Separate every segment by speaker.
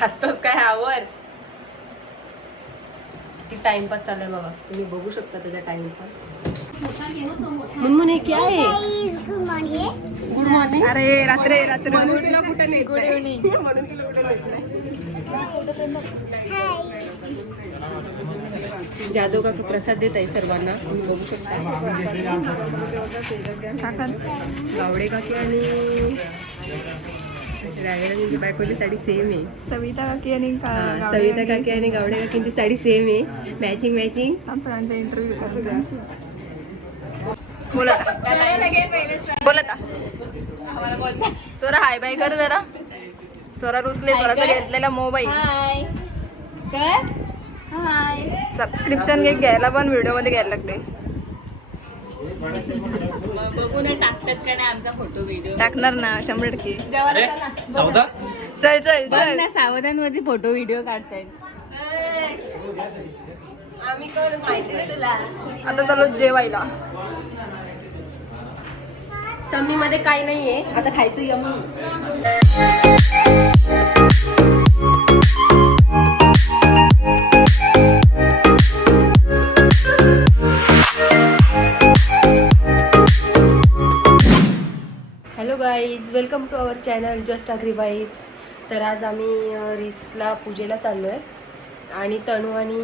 Speaker 1: हसतोस काय आवर की टाइमपास चालू आहे बघा. तुम्ही बघू शकता त्याचा टाइमपास मुनमुन हे क्या आहे
Speaker 2: गुड मॉर्निंग
Speaker 1: गुड मॉर्निंग
Speaker 3: अरे रात्र रात्र
Speaker 1: म्हणून तुला कुठे नेत नाही. म्हणून तुला कुठे नेत नाही. जादव काका प्रसाद देत आहे सर्वांना? तुम्ही बघू शकता. गावडे काकी आणि रायगडाची बायकोची साडी सेम आहे.
Speaker 3: सविता काकी आणि का- गावडे
Speaker 1: सविता
Speaker 3: काकी.
Speaker 1: आणि गावडे काकींची साडी सेम आहे. मॅचिंग मॅचिंग
Speaker 3: थांब सगळ्यांचा इंटरव्ह्यू बोला. बोला सोरा. हाय बाय कर जरा. सोरा रुसले सोराचा घेतलेला मोबाईल सबस्क्रिप्शन घे घ्यायला पण व्हिडिओमध्ये घ्यायला लागते
Speaker 4: बघून टाकतात का नाही आमचा फोटो व्हिडिओ
Speaker 3: टाकणार ना शंभर टक्के.
Speaker 5: चौदा
Speaker 3: चल चल चल.
Speaker 4: ना सावधानमध्ये फोटो व्हिडिओ काढतायत
Speaker 1: आम्ही कोण माहिती नाही तुला.
Speaker 3: आता चालू जेवायला.
Speaker 1: तम्मी मध्ये काही नाहीये. आता खायचं yummy welcome to our channel just agri vibes. तर आज आम्ही रिसला पूजेला चाललो आहे आणि तनू आणि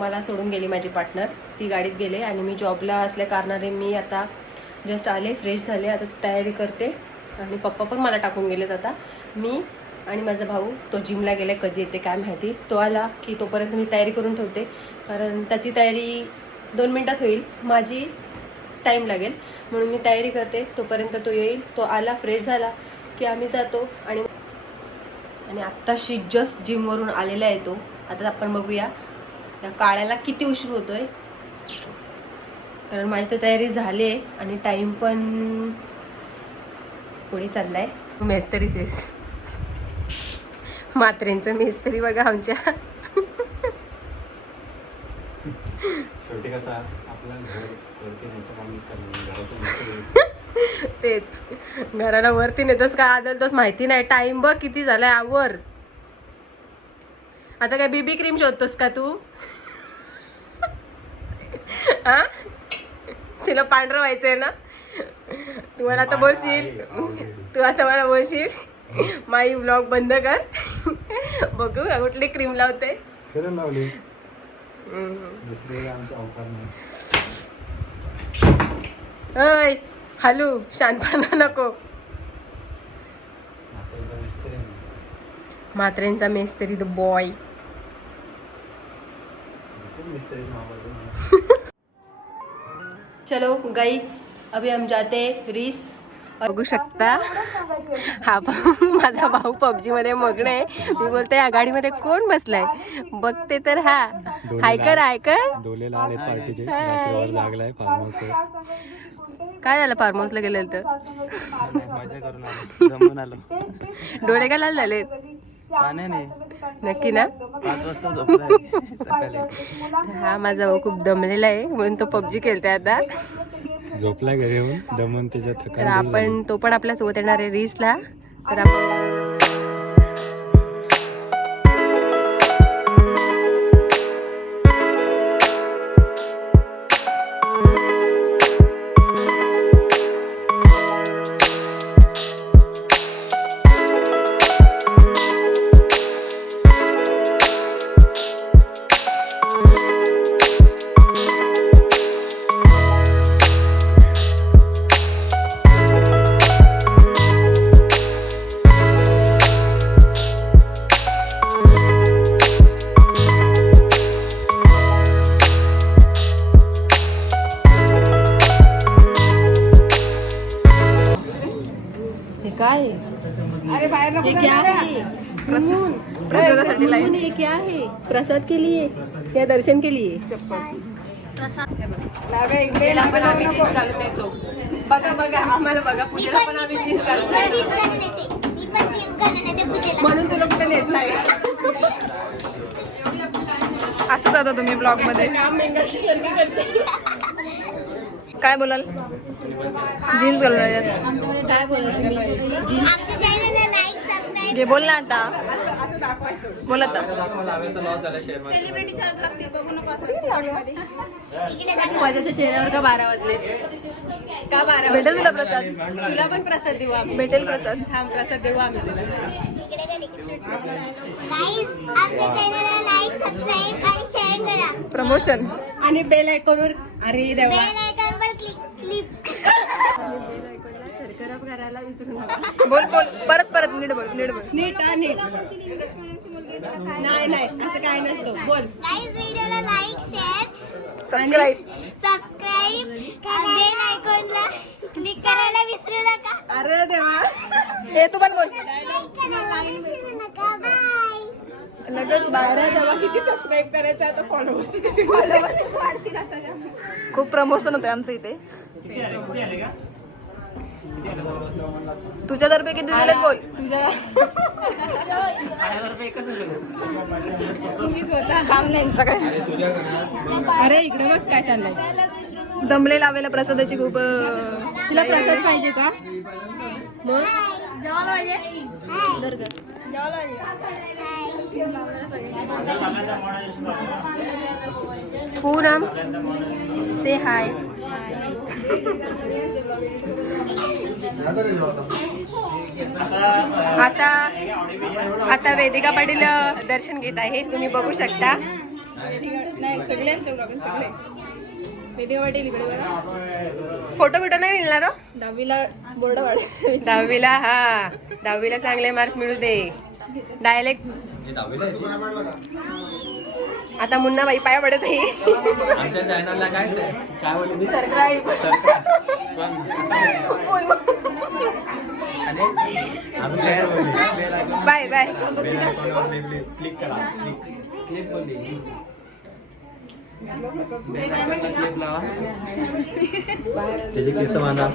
Speaker 1: मला सोडून गेली माझी पार्टनर ती गाडीत गेले आणि मी जॉबला असल्या कारणाने मी आता जस्ट आले फ्रेश झाले. आता तयारी करते. आणि पप्पा पण मला टाकून गेलेत आता. मी आणि माझा भाऊ तो जिमला गेला कधी येते काय माहिती. तो आला की तोपर्यंत मी तयारी करून ठेवते. कारण त्याची तयारी दोन मिनटात होईल. माझी टाईम लागेल. म्हणून मी तयारी करते. तोपर्यंत तो येईल. तो आला फ्रेश झाला की आम्ही जातो आणि आणि आत्ताशी जस्ट जिमवरून आलेला आहे तो. आता आपण बघूया. या काळ्याला किती उशीर होतोय. कारण माझी तर तयारी झाली आहे आणि टाईम पण पुढे चाललाय. मेस्तरी सेस मात्रेंचं मेस्तरी बघा आमच्या.
Speaker 5: शेवटी कसा न्यायचं काम करणार
Speaker 1: तेच. घराला वरती नेतोस का आदलतोस माहिती नाही. टाइम बघ किती झालाय आवर. आता काय बीबी क्रीम शोधतोस का तू? हा तिला पांढरं व्हायचंय ना? तू मला आता बोलशील? तू आता मला बोलशील? माई ब्लॉग बंद कर. बघू का कुठली क्रीम लावते.
Speaker 5: लावली. दुसरी आमची नाही.
Speaker 1: हॅलो शांतपणा नको. मात्रेंचा मेस्तरी द बॉय. चलो गाईज अभी हम जाते रीस बघू शकता. हा भाऊ माझा भाऊ पबजी मध्ये मग्न आहे. मी बोलते या गाडीमध्ये कोण बसलाय? बघते तर हा. हाय कर हाय कर
Speaker 5: डोलेला आले पार्टीचे. रात्रीवर लागलाय फार्म हाऊस
Speaker 1: काय झालं फार्म हाऊसला गेलेलं तर?
Speaker 5: मजा करून आलो. जमून आलो.
Speaker 1: डोळे का लाल झालेत?
Speaker 5: पाण्याने
Speaker 1: नक्की ना? हा माझा भाऊ खूप दमलेला आहे. म्हणून तो पबजी खेळतोय आता.
Speaker 5: झोपलाय घरी येऊन दमून त्याच्या
Speaker 1: तर
Speaker 5: थकान
Speaker 1: आपण तो पण आपल्यासोबत येणार आहे रीसला. तर आपण काय?
Speaker 3: अरे बाहेर
Speaker 1: ये क्या है
Speaker 3: प्रसादासाठी लाईन
Speaker 1: ये क्या है प्रसाद के लिए या दर्शन के लिए
Speaker 3: इकडे
Speaker 1: आम्ही जीन्स घालून येतो. बघा बघा आम्हाला बघा पूजेला पण आम्ही जीन्स घालून येतो. म्हणून तुला कुठे नेत नाही.
Speaker 3: असंच आता तुम्ही
Speaker 1: ब्लॉगमध्ये.
Speaker 3: काय बोलाल? जीन्स घालून घे बोल ना आता. बोल आता.
Speaker 1: माझ्याच्या चेहऱ्यावर का बारा वाजले? का बारा
Speaker 3: भेटेल तुला प्रसाद?
Speaker 1: तुला पण प्रसाद देऊ आम्ही.
Speaker 3: भेटेल प्रसाद.
Speaker 1: थांब प्रसाद देऊ आम्ही तुला.
Speaker 2: गाईज आमच्या चॅनलला लाईक सबस्क्राईब आणि शेअर करा.
Speaker 3: प्रमोशन
Speaker 1: आणि बेल आयकॉनवर अरे देवा
Speaker 2: बेल आयकॉनवर क्लिक क्लिक
Speaker 1: विसरू नका
Speaker 3: बोल बोल. परत परत. नीट बोल नीट बोल.
Speaker 1: नीट हा नीट. नाही नाही. असं काय नसतो. बोल.
Speaker 2: गाईज व्हिडिओला like share
Speaker 3: subscribe
Speaker 2: subscribe bell आयकॉनला क्लिक करायला विसरू नका.
Speaker 1: अरे देवा.
Speaker 3: हे तू पण बोल.
Speaker 2: लाईक करायला विसरू नका. बाय
Speaker 3: लगेच बाहेर
Speaker 1: अरे देवा किती सबस्क्राईब करायचं आता फॉलोअर्स फॉलोअर्स वाढतील आता.
Speaker 3: खूप प्रमोशन होतंय आमचं इथे. किती
Speaker 1: तुझ्या
Speaker 3: काम नाही सगळं
Speaker 1: अरे इकडे बघ काय चाललंय.
Speaker 3: दमले लावायला प्रसादाची खूप
Speaker 1: तुला प्रसाद पाहिजे का? मग. पूनम से हाय आता आता वेदिका पाटील दर्शन घेत आहे. तुम्ही बघू शकता. नाही सगळ्यांचे सगळे. वेदिका पाटील इकडे बघा. फोटो बिटो नाही मिळणार हो?
Speaker 3: दहावीला बोर्ड वाढ
Speaker 1: दहावीला हा. दहावीला चांगले मार्क्स मिळू दे. डायरेक्ट आता मुन्ना बाई पाय पडत आहे
Speaker 5: आमच्या चॅनलला काय काय बोलते
Speaker 1: सबस्क्राईब
Speaker 5: अजून काय बोलली?
Speaker 1: Bye bye.
Speaker 5: क्लिक करा. क्लिक त्याचे केस बांधा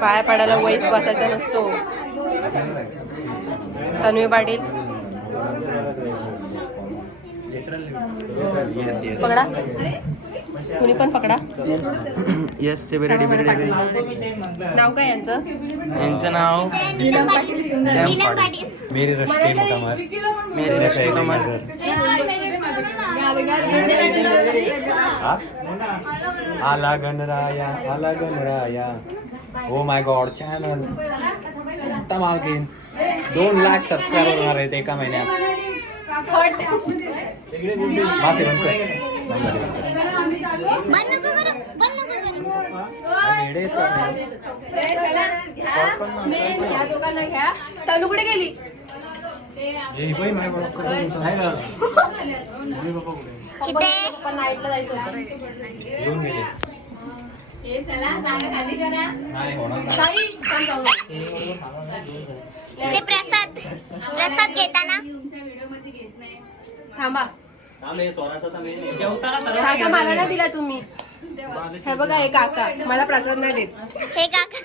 Speaker 1: पाय पडायला वैच बसायचा नसतो. तन्वी पाटील.
Speaker 5: येस येस
Speaker 1: पकडा. कुणी पण पकडा.
Speaker 5: येस बेरेडी
Speaker 1: नाव काय यांचं?
Speaker 5: यांचं नाव
Speaker 2: नीलम पाटील.
Speaker 5: मेरी रश्मी कमर. मेरी रश्मी कमर. आला गणराया आला गणराया ओ माय गॉड चैनल तमाल के। दोन लाख सब्सक्राइबर सबस्क्राईबर होणार आहेत एका महिन्यात
Speaker 1: घ्या गेली
Speaker 5: हे
Speaker 1: पण नाईटला जायचं होतं
Speaker 5: येऊन गेले नाही होणार नाही.
Speaker 2: प्रसाद प्रसाद घेताना.
Speaker 1: थांबा. काका मला नाही दिला तुम्ही. हे बघा हे काका. मला प्रसाद नाही देत.
Speaker 2: हे काका.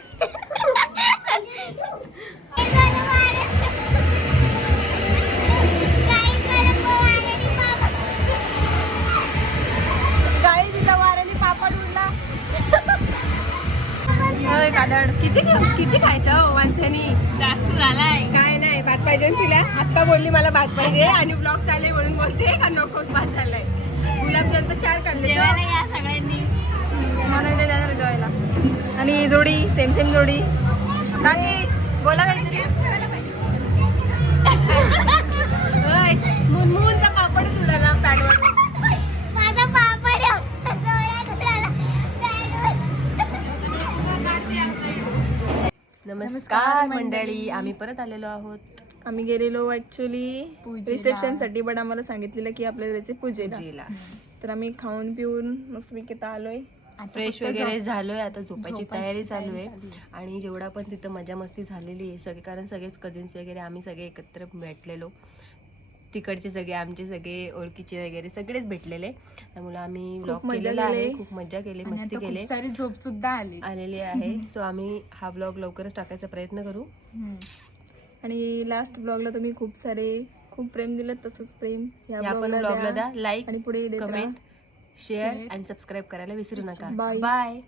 Speaker 3: होय कादड.
Speaker 1: किती किती खायचं हो माणसानी?
Speaker 3: जास्त झालाय.
Speaker 1: काय नाही भात पाहिजे तिला. आत्ता बोलली मला भात पाहिजे आणि ब्लॉग चालले म्हणून बोलते का नको भात झालाय. गुलाबजाम तर चार काढले
Speaker 3: या सगळ्यांनी. मला इथे जाणार जेवायला. आणि जोडी सेम सेम जोडी. काकी बोला काहीतरी.
Speaker 1: नमस्कार मंडळी. आम्ही परत आलेलो आहोत.
Speaker 3: आम्ही गेलेलो ऍक्च्युली रिसेप्शनसाठी पण आम्हाला सांगितलेलं की आपल्या जायचे
Speaker 1: पूजेला.
Speaker 3: तर आम्ही खाऊन पिऊन मस्तपैकी इथं आलोय.
Speaker 1: फ्रेश वगैरे झालोय. आता झोपायची तयारी चालू आहे. आणि जेवढा पण तिथं मजा मस्ती झालेली आहे सगळे कारण सगळेच कझिन्स वगैरे आम्ही सगळे एकत्र भेटलेलो. तिकडचे सगळे आमचे सगळे ओळखीचे वगैरे सगळेच भेटलेले. त्यामुळे आम्ही ब्लॉग
Speaker 3: मजा
Speaker 1: केलेला आहे
Speaker 3: केली.
Speaker 1: खूप मजा केली मस्ती केली.
Speaker 4: सारी झोप सुद्धा आली.
Speaker 1: आलेली आहे. सो आम्ही हा ब्लॉग लवकरच टाकायचा प्रयत्न करू.
Speaker 3: आणि लास्ट ब्लॉगला तुम्ही खूप सारे खूप प्रेम दिलं तसंच प्रेम
Speaker 1: या पण ब्लॉगला द्या. लाईक
Speaker 3: आणि पुढे देत राहा.
Speaker 1: कमेंट शेअर आणि सबस्क्राईब करायला विसरू नका.
Speaker 3: Bye.
Speaker 1: बाय